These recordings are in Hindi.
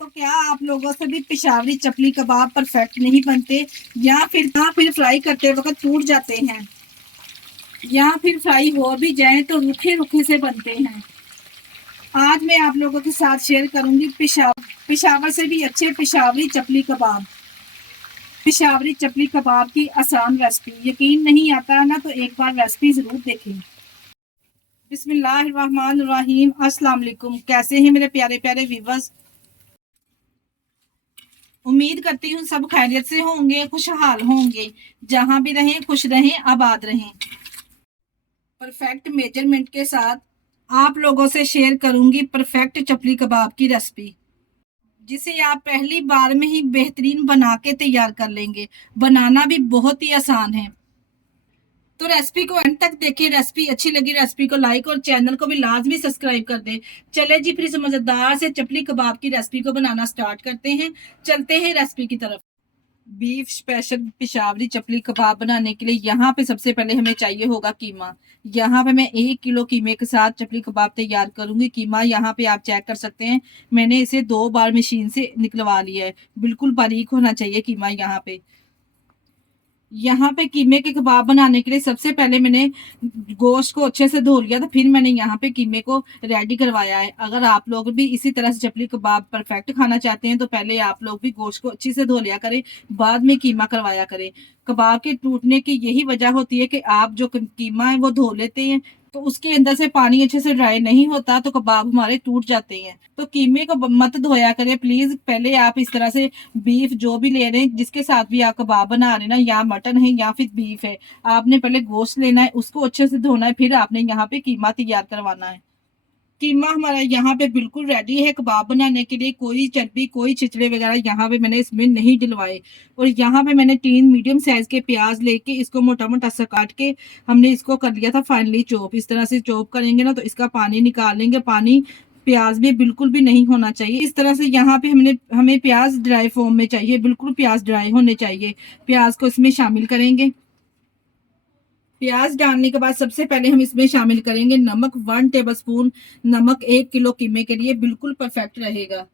तो क्या आप लोगों से भी पेशावरी चपली कबाब परफेक्ट नहीं बनते, या फिर फ्राई करते वक्त टूट जाते हैं, या फिर फ्राई हो भी जाए तो रूखे रूखे से बनते हैं। आज मैं आप लोगों के साथ शेयर करूंगी पेशावर से भी अच्छे पेशावरी चपली कबाब। पेशावरी चपली कबाब की आसान रेसिपी, यकीन नहीं आता ना तो एक बार रेसिपी जरूर देखें। बिस्मिल्लाहिर्रहमानिर्रहीम। अस्सलाम वालेकुम। कैसे हैं मेरे प्यारे प्यारे व्यूवर्स? उम्मीद करती हूँ सब खैरियत से होंगे, खुशहाल होंगे। जहां भी रहें खुश रहें, आबाद रहें। परफेक्ट मेजरमेंट के साथ आप लोगों से शेयर करूंगी परफेक्ट चपली कबाब की रेसिपी, जिसे आप पहली बार में ही बेहतरीन बना के तैयार कर लेंगे। बनाना भी बहुत ही आसान है। तो रेसिपी को एंड तक देखिए। रेसिपी अच्छी लगी रेसिपी को लाइक और चैनल को भी लाजमी सब्सक्राइब कर दें। चले जी फिर इस मजेदार से चपली कबाब की रेसिपी को बनाना स्टार्ट करते हैं। चलते हैं रेसिपी की तरफ। बीफ स्पेशल पिशावरी चपली कबाब बनाने के लिए यहाँ पे सबसे पहले हमें चाहिए होगा कीमा। यहाँ पे मैं 1 किलो कीमे के साथ चपली कबाब तैयार करूंगी। कीमा यहाँ पे आप चेक कर सकते हैं, मैंने इसे 2 बार मशीन से निकलवा लिया है। बिल्कुल बारीक होना चाहिए कीमा। यहाँ पे कीमे के कबाब बनाने के लिए सबसे पहले मैंने गोश्त को अच्छे से धो लिया था, फिर मैंने यहाँ पे कीमे को रेडी करवाया है। अगर आप लोग भी इसी तरह से चपली कबाब परफेक्ट खाना चाहते हैं तो पहले आप लोग भी गोश्त को अच्छी से धो लिया करें, बाद में कीमा करवाया करें। कबाब के टूटने की यही वजह होती है कि आप जो कीमा है वो धो लेते हैं तो उसके अंदर से पानी अच्छे से ड्राई नहीं होता तो कबाब हमारे टूट जाते हैं। तो कीमे को मत धोया करें प्लीज। पहले आप इस तरह से बीफ जो भी ले रहे हैं, जिसके साथ भी आप कबाब बना रहे हैं ना, या मटन है या फिर बीफ है, आपने पहले गोश्त लेना है, उसको अच्छे से धोना है, फिर आपने यहाँ पे कीमा तैयार करवाना है। कीमा हमारा यहाँ पे बिल्कुल रेडी है कबाब बनाने के लिए। कोई चर्बी कोई छिचड़े वगैरह यहाँ पे मैंने इसमें नहीं डलवाए। और यहाँ पे मैंने 3 मीडियम साइज के प्याज लेके इसको मोटा मोटा सा काट के हमने इसको कर लिया था फाइनली चॉप। इस तरह से चॉप करेंगे ना तो इसका पानी निकाल लेंगे। पानी प्याज में बिल्कुल भी नहीं होना चाहिए। इस तरह से यहाँ पे हमें प्याज ड्राई फॉर्म में चाहिए, बिल्कुल प्याज ड्राई होने चाहिए। प्याज को इसमें शामिल करेंगे। प्याज डालने के बाद सबसे पहले हम इसमें शामिल करेंगे नमक। 1 टेबल स्पून नमक 1 किलो कीमे के लिए बिल्कुल परफेक्ट रहेगा।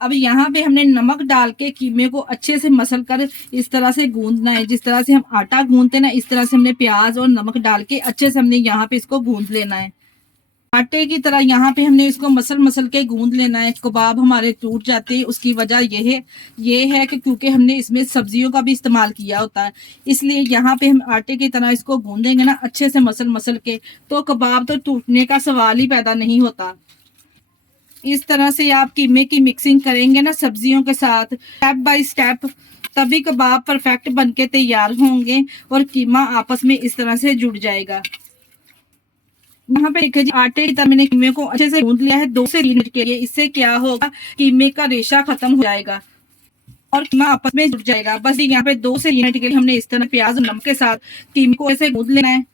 अब यहाँ पे हमने नमक डाल के कीमे को अच्छे से मसल कर इस तरह से गूंदना है। जिस तरह से हम आटा गूंदते हैं ना, इस तरह से हमने प्याज और नमक डाल के अच्छे से हमने यहाँ पे इसको गूंद लेना है। आटे की तरह यहाँ पे हमने इसको मसल मसल के गूंद लेना है। कबाब हमारे टूट जाते हैं, उसकी वजह ये है कि क्योंकि हमने इसमें सब्जियों का भी इस्तेमाल किया होता है, इसलिए यहाँ पे हम आटे की तरह इसको गूंदेंगे ना अच्छे से मसल मसल के, तो कबाब तो टूटने का सवाल ही पैदा नहीं होता। इस तरह से आप कीमे की मिक्सिंग करेंगे ना सब्जियों के साथ स्टेप बाय स्टेप, तभी कबाब परफेक्ट बनके तैयार होंगे और कीमा आपस में इस तरह से जुड़ जाएगा। यहाँ पे देखिए जी, आटे की तरह मैंने कीमे को अच्छे से गूंद लिया है 2 से 3 मिनट के लिए। इससे क्या होगा, कीमे का रेशा खत्म हो जाएगा और कीमा आपस में जुड़ जाएगा। बस यहाँ पे 2 से 3 मिनट के लिए हमने इस तरह प्याज और नमक के साथ कीमे को ऐसे गूंद लेना है।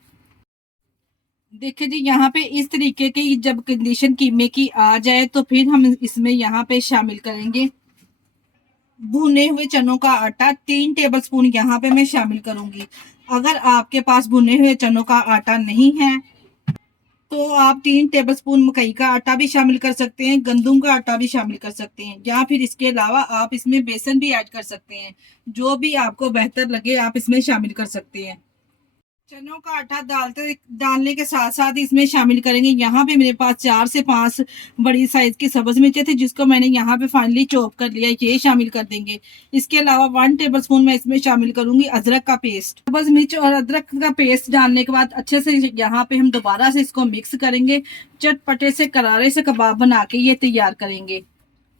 देखिए जी, यहाँ पे इस तरीके की जब कंडीशन कीमे की आ जाए तो फिर हम इसमें यहाँ पे शामिल करेंगे भुने हुए चनों का आटा। 3 टेबल स्पून यहाँ पे मैं शामिल करूंगी। अगर आपके पास भुने हुए चनों का आटा नहीं है तो आप 3 टेबल स्पून मकई का आटा भी शामिल कर सकते हैं, गंदम का आटा भी शामिल कर सकते हैं, या फिर इसके अलावा आप इसमें बेसन भी ऐड कर सकते हैं। जो भी आपको बेहतर लगे आप इसमें शामिल कर सकते हैं। चनों का आटा डालने के साथ साथ इसमें शामिल करेंगे, यहाँ पे मेरे पास 4 से 5 बड़ी साइज की सब्ज मिर्चें थी, जिसको मैंने यहाँ पे फाइनली चॉप कर लिया, ये शामिल कर देंगे। इसके अलावा 1 टेबल स्पून मैं इसमें शामिल करूंगी अदरक का पेस्ट। सब्ज मिर्च और अदरक का पेस्ट डालने के बाद अच्छे से यहाँ पे हम दोबारा से इसको मिक्स करेंगे। चटपटे से करारे से कबाब बना के ये तैयार करेंगे।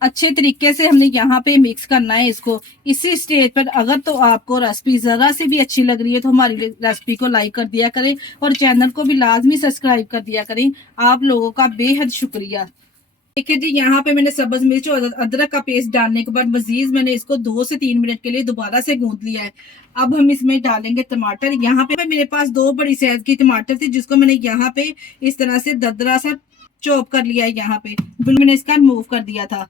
अच्छे तरीके से हमने यहाँ पे मिक्स करना है इसको। इसी स्टेज पर अगर तो आपको रेसिपी जरा से भी अच्छी लग रही है तो हमारी रेसिपी को लाइक कर दिया करें और चैनल को भी लाजमी सब्सक्राइब कर दिया करें। आप लोगों का बेहद शुक्रिया। देखिए जी, यहाँ पे मैंने सब्ज मिर्च और अदरक का पेस्ट डालने के बाद मजीद मैंने इसको 2 से 3 मिनट के लिए दोबारा से गूंद लिया है। अब हम इसमें डालेंगे टमाटर। यहाँ पे मेरे पास 2 बड़ी साइज की टमाटर थी, जिसको मैंने यहाँ पे इस तरह से दरदरा सा चॉप कर लिया है। यहाँ पे बिल्कुल मैंने इसका मूव कर दिया था।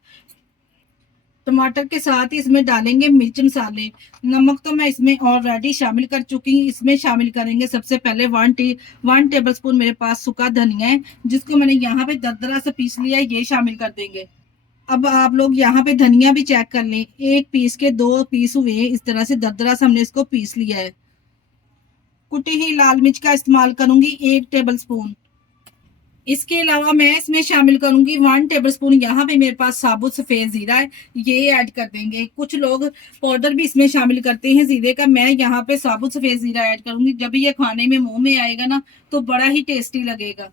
टमाटर के साथ ही इसमें डालेंगे मिर्च मसाले। नमक तो मैं इसमें ऑलरेडी शामिल कर चुकी हूँ। इसमें शामिल करेंगे सबसे पहले 1 टेबल स्पून मेरे पास सूखा धनिया है, जिसको मैंने यहाँ पे दरदरा से पीस लिया है, ये शामिल कर देंगे। अब आप लोग यहाँ पे धनिया भी चेक कर लें, एक पीस के 2 पीस हुए हैं, इस तरह से दरदरा से हमने इसको पीस लिया है। कुटी हुई लाल मिर्च का इस्तेमाल करूंगी 1 टेबल स्पून। इसके अलावा मैं इसमें शामिल करूंगी 1 टेबल स्पून, यहाँ पे मेरे पास साबुत सफेद जीरा है, ये ऐड कर देंगे। कुछ लोग पाउडर भी इसमें शामिल करते हैं जीरे का, मैं यहाँ पे साबुत सफेद जीरा ऐड करूंगी। जब ये खाने में मुंह में आएगा ना तो बड़ा ही टेस्टी लगेगा।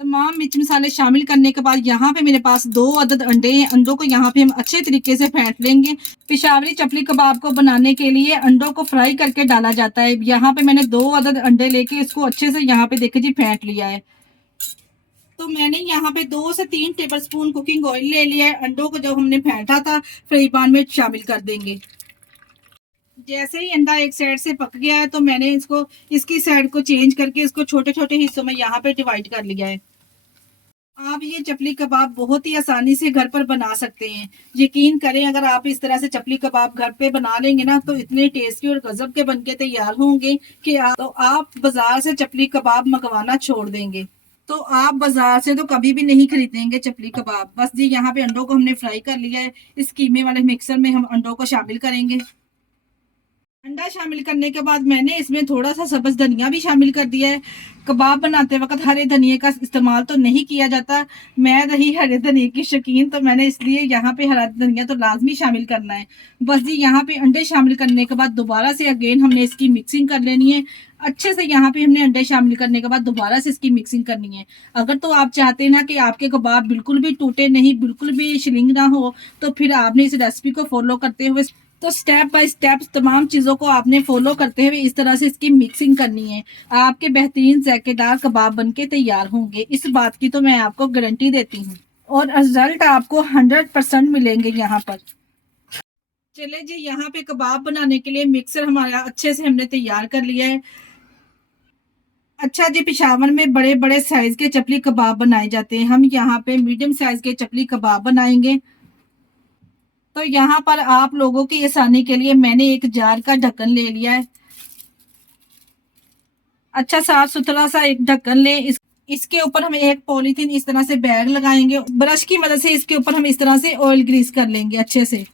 तमाम मिर्च मसाले शामिल करने के बाद यहाँ पे मेरे पास 2 अदद अंडे हैं। अंडों को यहाँ पे हम अच्छे तरीके से फेंट लेंगे। पिशावरी चपली कबाब को बनाने के लिए अंडों को फ्राई करके डाला जाता है। यहाँ पे मैंने 2 अदद अंडे लेके इसको अच्छे से यहाँ पे देखिए जी फेंट लिया है। तो मैंने यहाँ पे 2 से 3 टेबल स्पून कुकिंग ऑयल ले लिया है। अंडों को जब हमने फेंटा था फ्राई पैन में शामिल कर देंगे। जैसे ही अंडा एक साइड से पक गया है तो मैंने इसको इसकी साइड को चेंज करके इसको छोटे छोटे हिस्सों में यहाँ पे डिवाइड कर लिया है। आप ये चपली कबाब बहुत ही आसानी से घर पर बना सकते हैं। यकीन करें, अगर आप इस तरह से चपली कबाब घर पे बना लेंगे ना तो इतने टेस्टी और गजब के बनके तैयार होंगे कि आप बाजार से चपली कबाब मंगवाना छोड़ देंगे। तो आप बाजार से तो कभी भी नहीं खरीदेंगे चपली कबाब। बस जी यहाँ पे अंडों को हमने फ्राई कर लिया है। इस कीमे वाले मिक्सर में हम अंडों को शामिल करेंगे। अंडा शामिल करने के बाद मैंने इसमें थोड़ा सा सब्ज धनिया भी शामिल कर दिया है। कबाब बनाते वक्त हरे धनिए का इस्तेमाल तो नहीं किया जाता। मैं रही हरे धनिए की शौकीन, तो मैंने इसलिए यहाँ पे हरा धनिया तो लाजमी शामिल करना है। बस जी यहाँ पे अंडे शामिल करने के बाद दोबारा से अगेन हमने इसकी मिक्सिंग कर लेनी है। अच्छे से यहाँ पे हमने अंडे शामिल करने के बाद दोबारा से इसकी मिक्सिंग करनी है। अगर तो आप चाहते हैं ना कि आपके कबाब बिल्कुल भी टूटे नहीं, बिल्कुल भी शिलिंग ना हो, तो फिर आपने इस रेसिपी को फॉलो करते हुए तो स्टेप बाय स्टेप तमाम चीज़ों को आपने फॉलो करते हुए इस तरह से इसकी मिक्सिंग करनी है। आपके बेहतरीन जायकेदार कबाब बनके तैयार होंगे, इस बात की तो मैं आपको गारंटी देती हूँ। और रिजल्ट आपको 100% मिलेंगे यहाँ पर। चले जी, यहाँ पे कबाब बनाने के लिए मिक्सर हमारा अच्छे से हमने तैयार कर लिया है। अच्छा जी, पेशावर में बड़े बड़े साइज के चपली कबाब बनाए जाते हैं। हम यहाँ पे मीडियम साइज के चपली कबाब बनाएंगे। तो यहाँ पर आप लोगों की आसानी के लिए मैंने एक जार का ढक्कन ले लिया है। अच्छा साफ सुथरा सा एक ढक्कन ले। इसके ऊपर हम एक पॉलीथीन इस तरह से बैग लगाएंगे। ब्रश की मदद से इसके ऊपर हम इस तरह से ऑयल ग्रीस कर लेंगे अच्छे से।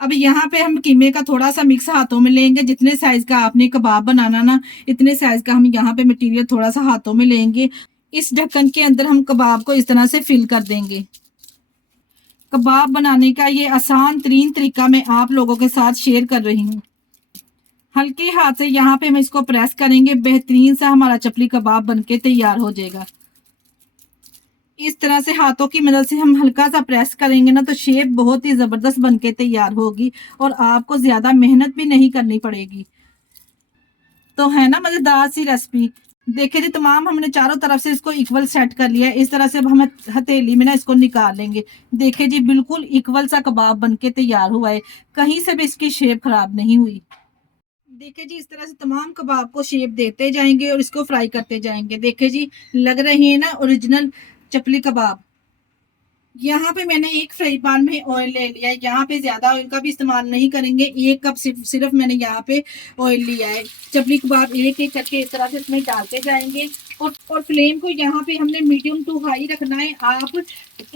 अब यहाँ पे हम कीमे का थोड़ा सा मिक्स हाथों में लेंगे। जितने साइज का आपने कबाब बनाना ना, इतने साइज का हम यहाँ पे मटेरियल थोड़ा सा हाथों में लेंगे। इस ढक्कन के अंदर हम कबाब को इस तरह से फिल कर देंगे। कबाब बनाने का ये आसान तरीन तरीका मैं आप लोगों के साथ शेयर कर रही हूँ। हल्के हाथ से यहाँ पे हम इसको प्रेस करेंगे, बेहतरीन सा हमारा चपली कबाब बनके तैयार हो जाएगा। इस तरह से हाथों की मदद से हम हल्का सा प्रेस करेंगे ना तो शेप बहुत ही जबरदस्त बनके तैयार होगी और आपको ज्यादा मेहनत भी नहीं करनी पड़ेगी। तो है ना मजेदार सी रेसिपी। देखिए जी, तमाम हमने चारों तरफ से इसको इक्वल सेट कर लिया है। इस तरह से अब हम हथेली में ना इसको निकाल लेंगे। देखिए जी, बिल्कुल इक्वल सा कबाब बनके तैयार हुआ है, कहीं से भी इसकी शेप खराब नहीं हुई। देखिए जी, इस तरह से तमाम कबाब को शेप देते जाएंगे और इसको फ्राई करते जाएंगे। देखिए जी, लग रहे हैं ना ओरिजिनल चपली कबाब। यहाँ पे मैंने एक फ्राई पैन में ऑयल ले लिया है। यहाँ पे ज्यादा ऑयल का भी इस्तेमाल नहीं करेंगे। 1 कप सिर्फ मैंने यहाँ पे ऑयल लिया है। चपली कबाब एक एक करके इस तरह से इसमें डालते जाएंगे और फ्लेम को यहाँ पे हमने मीडियम टू हाई रखना है। आप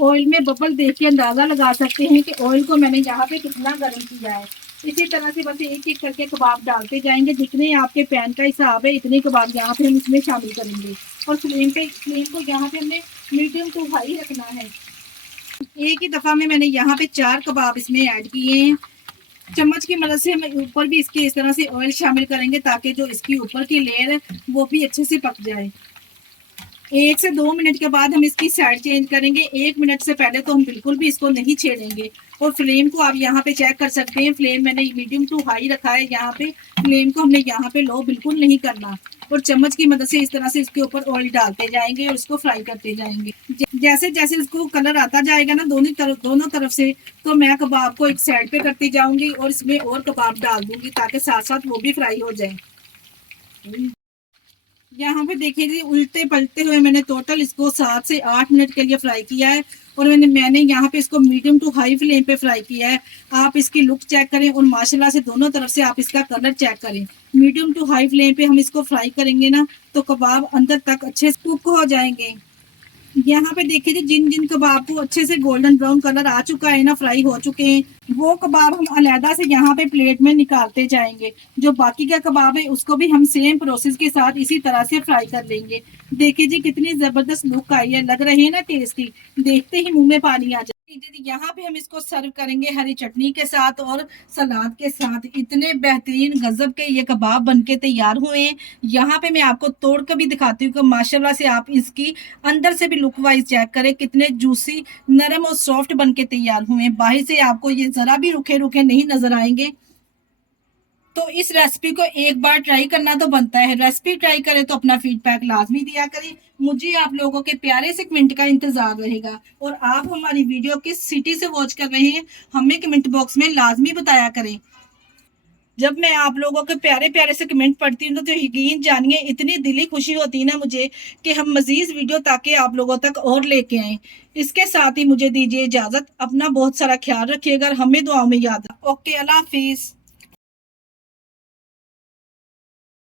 ऑयल में बबल देख के अंदाजा लगा सकते हैं कि ऑयल को मैंने यहाँ पे कितना गर्म किया है। इसी तरह से बस एक एक करके कबाब डालते जाएंगे। जितने आपके पैन का हिसाब है इतने कबाब यहाँ पे हम इसमें शामिल करेंगे और फ्लेम को यहाँ पे हमने मीडियम टू हाई रखना है। एक ही दफा में मैंने यहाँ पे 4 कबाब इसमें ऐड किए हैं। चम्मच की मदद से हम ऊपर भी इसके इस तरह से ऑयल शामिल करेंगे ताकि जो इसकी ऊपर की लेयर है वो भी अच्छे से पक जाए। 1 से 2 मिनट के बाद हम इसकी साइड चेंज करेंगे। 1 मिनट से पहले तो हम बिल्कुल भी इसको नहीं छेड़ेंगे। और फ्लेम को आप यहाँ पे चेक कर सकते हैं। फ्लेम मैंने मीडियम टू हाई रखा है। यहाँ पे फ्लेम को हमने यहाँ पे लो बिल्कुल नहीं करना और चम्मच की मदद से इस तरह से इसके ऊपर ऑयल डालते जाएंगे और इसको फ्राई करते जाएंगे। जैसे जैसे इसको कलर आता जाएगा ना दोनों तरफ से, तो मैं कबाब को एक साइड पे करती जाऊंगी और इसमें और कबाब डाल दूंगी ताकि साथ साथ वो भी फ्राई हो जाए। यहाँ पे देखिए जी, उल्टे पलटते हुए मैंने टोटल इसको 7 से 8 मिनट के लिए फ्राई किया है और मैंने यहाँ पे इसको मीडियम टू हाई फ्लेम पे फ्राई किया है। आप इसकी लुक चेक करें और माशाल्लाह से दोनों तरफ से आप इसका कलर चेक करें। मीडियम टू हाई फ्लेम पे हम इसको फ्राई करेंगे ना तो कबाब अंदर तक अच्छे से कुक हो जाएंगे। यहाँ पे देखिए जी, जिन जिन कबाब को अच्छे से गोल्डन ब्राउन कलर आ चुका है ना, फ्राई हो चुके हैं, वो कबाब हम अलहदा से यहाँ पे प्लेट में निकालते जाएंगे। जो बाकी का कबाब है उसको भी हम सेम प्रोसेस के साथ इसी तरह से फ्राई कर लेंगे। देखिए जी कितनी जबरदस्त लुक आई है, लग रही है ना टेस्टी, देखते ही मुंह में पानी आ जाए। यहाँ पे हम इसको सर्व करेंगे हरी चटनी के साथ और सलाद के साथ। इतने बेहतरीन गजब के ये कबाब बनके तैयार हुए हैं। यहाँ पे मैं आपको तोड़ कर भी दिखाती हूँ कि माशाल्लाह से आप इसकी अंदर से भी लुक वाइज चेक करें, कितने जूसी, नरम और सॉफ्ट बनके तैयार हुए हैं। बाहर से आपको ये जरा भी रूखे रूखे नहीं नजर आएंगे। तो इस रेसिपी को एक बार ट्राई करना तो बनता है। रेसिपी ट्राई करें तो अपना फीडबैक लाजमी दिया करें। मुझे आप लोगों के प्यारे से कमेंट का इंतजार रहेगा। और आप हमारी वीडियो किस सिटी से वॉच कर रहे हैं हमें कमेंट बॉक्स में लाजमी बताया करें। जब मैं आप लोगों के प्यारे प्यारे से कमेंट पढ़ती हूँ तो यकीन जानिए इतनी दिली खुशी होती है ना मुझे कि हम मजीद वीडियो ताकि आप लोगों तक और लेके आए। इसके साथ ही मुझे दीजिए इजाजत। अपना बहुत सारा ख्याल रखिएगा, हमें दुआओं में याद। ओके, अल्लाह हाफिज।